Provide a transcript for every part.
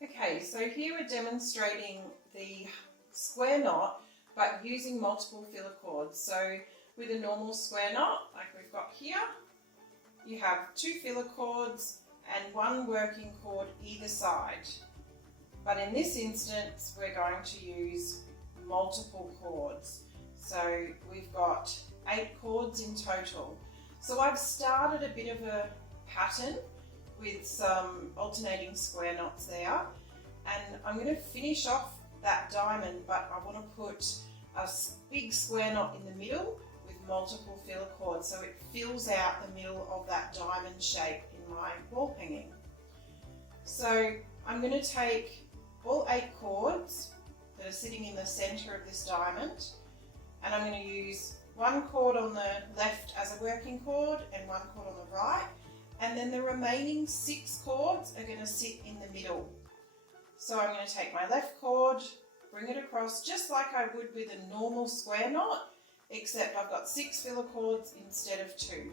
Okay, so here we're demonstrating the square knot but using multiple filler cords. So with a normal square knot like we've got here, you have 2 filler cords and 1 working cord either side. But in this instance we're going to use multiple cords. So we've got 8 cords in total. So I've started a bit of a pattern with some alternating square knots there, and I'm going to finish off that diamond, but I want to put a big square knot in the middle with multiple filler cords so it fills out the middle of that diamond shape in my wall hanging. So I'm going to take all 8 cords that are sitting in the center of this diamond, and I'm going to use 1 cord on the left as a working cord and 1 cord on the right, and then the remaining 6 cords are going to sit in the middle. So I'm going to take my left cord, bring it across just like I would with a normal square knot, except I've got 6 filler cords instead of 2.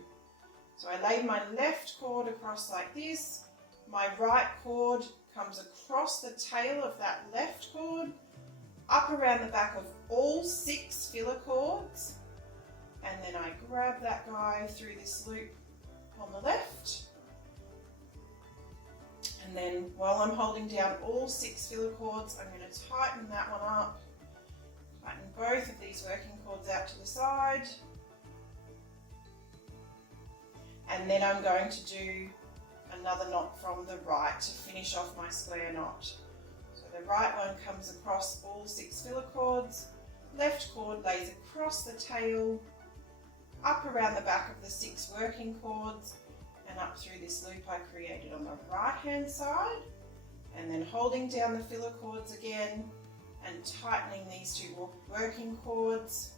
So I lay my left cord across like this, my right cord comes across the tail of that left cord, up around the back of all 6 filler cords, and then I grab that guy through this loop on the left, and then while I'm holding down all 6 filler cords, I'm going to tighten that one up, tighten both of these working cords out to the side, and then I'm going to do another knot from the right to finish off my square knot. So the right one comes across all 6 filler cords, left cord lays across the tail, up around the back of the 6 working cords and up through this loop I created on the right hand side, and then holding down the filler cords again and tightening these 2 working cords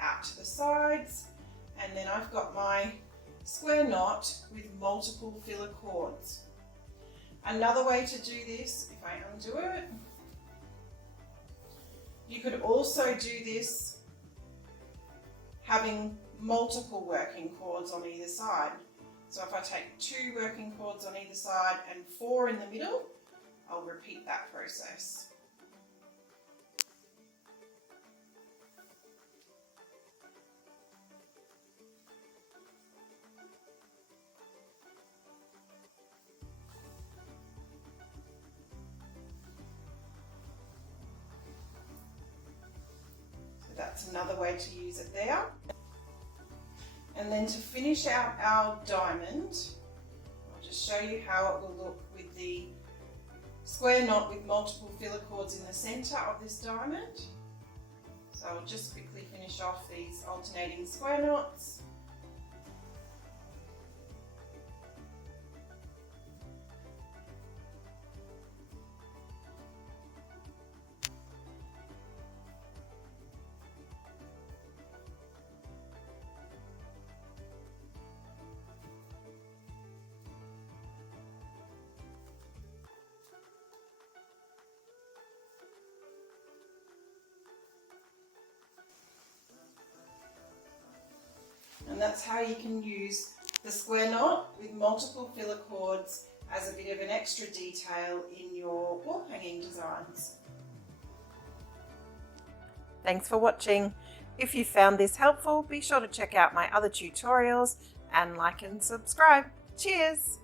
out to the sides, and then I've got my square knot with multiple filler cords. Another way to do this, if I undo it, you could also do this having multiple working cords on either side. So if I take 2 working cords on either side and 4 in the middle, I'll repeat that process. So that's another way to use it there. And then to finish out our diamond, I'll just show you how it will look with the square knot with multiple filler cords in the center of this diamond. So I'll just quickly finish off these alternating square knots. And that's how you can use the square knot with multiple filler cords as a bit of an extra detail in your wall hanging designs. Thanks for watching. If you found this helpful, be sure to check out my other tutorials and like and subscribe. Cheers!